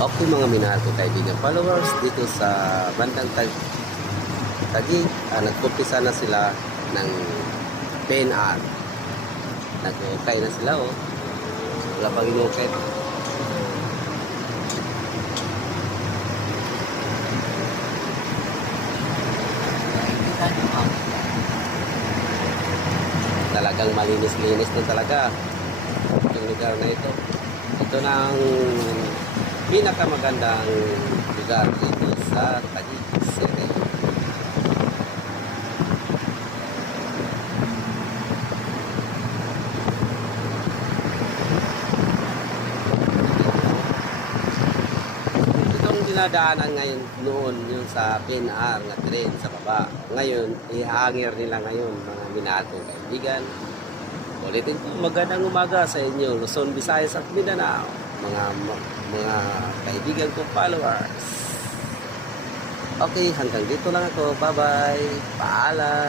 Okay mga minahal ko kaibigan followers dito sa bandang Taguig, nagkumpisa na sila ng PNR. Nag-okay na sila wala pang inukay. Talagang malinis-linis na talaga yung lugar na ito. Ito na ang pinakamagandang lugar dito sa Taguig City. Itong dinadaanan ngayon noon yung sa PNR na train sa baba. Ngayon, ihangir nila ngayon mga minahal kong kaibigan. Ulitin po, magandang umaga sa inyo, Luzon, Visayas at Mindanao, mga kaibigan ko followers. Okay, hanggang dito lang ako. Bye-bye. Paalam.